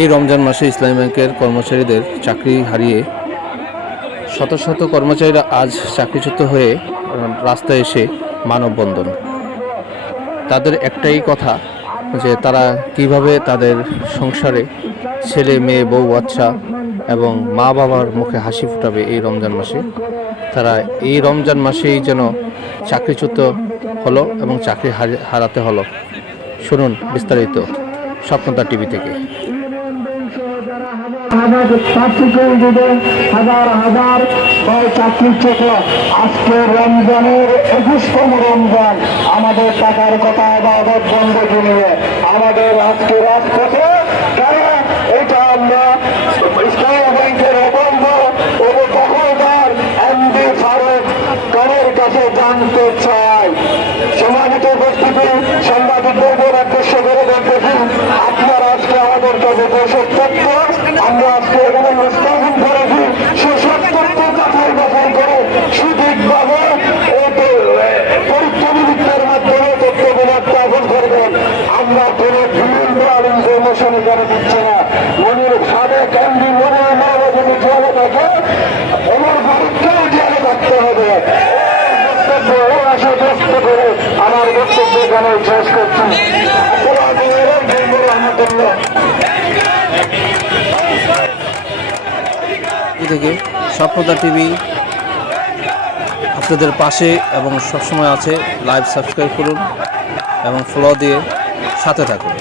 এই রমজান মাসে ইসলামী ব্যাংকের কর্মচারীদের চাকরি হারিয়ে শত শত কর্মচারীরা আজ চাকরিচ্যুত হয়ে রাস্তায় এসে মানববন্ধন। তাদের একটাই কথা যে তারা কিভাবে তাদের সংসারে ছেলে মেয়ে বউ বাচ্চা এবং মা বাবার মুখে হাসি ফোটাবে এই রমজান মাসে। তারা এই রমজান মাসেই যেন চাকরিচ্যুত হলো এবং চাকরি হারাতে হলো। শুনুন বিস্তারিত স্বপ্নতা টিভি থেকে। হাজার চাকরিচ্যুত আজকে রমজানের 21তম রমজান, আমাদের টাকার কথা আবাদত বন্ধ নিয়ে আমাদের আজকে রাজপথে কারণ এটা আমরা ইসলামী ব্যাংকের অবৈধ দখলদার এমডি ফারুক খানের কাছে জানতে চাই। সমাজিত উপস্থিতি সাংবাদিকদের উদ্দেশ্য করে দেখেছি আপনারা আজকে আমাদের কাছে যে সত্য আমরা আজকে এখানে স্থাপন করেছি সে সত্য যাচাই বাছাই করে সঠিকভাবে পরীক্ষা নিরীক্ষার মাধ্যমে তথ্যগুলো স্থাপন করবেন। আমরা কোনো বিভিন্ন ইনফরমেশন এখানে দিচ্ছি না। মনির সাবেক এমডি মনির যদি জেলে থাকে আমার পরীক্ষাও জেলে থাকতে হবে। আমার বক্তব্য এখানে শেষ করছি। থেকে স্বপ্নতা টিভি আপনাদের পাশে এবং সবসময় আছে। লাইভ সাবস্ক্রাইব করুন এবং ফলো দিয়ে সাথে থাকুন।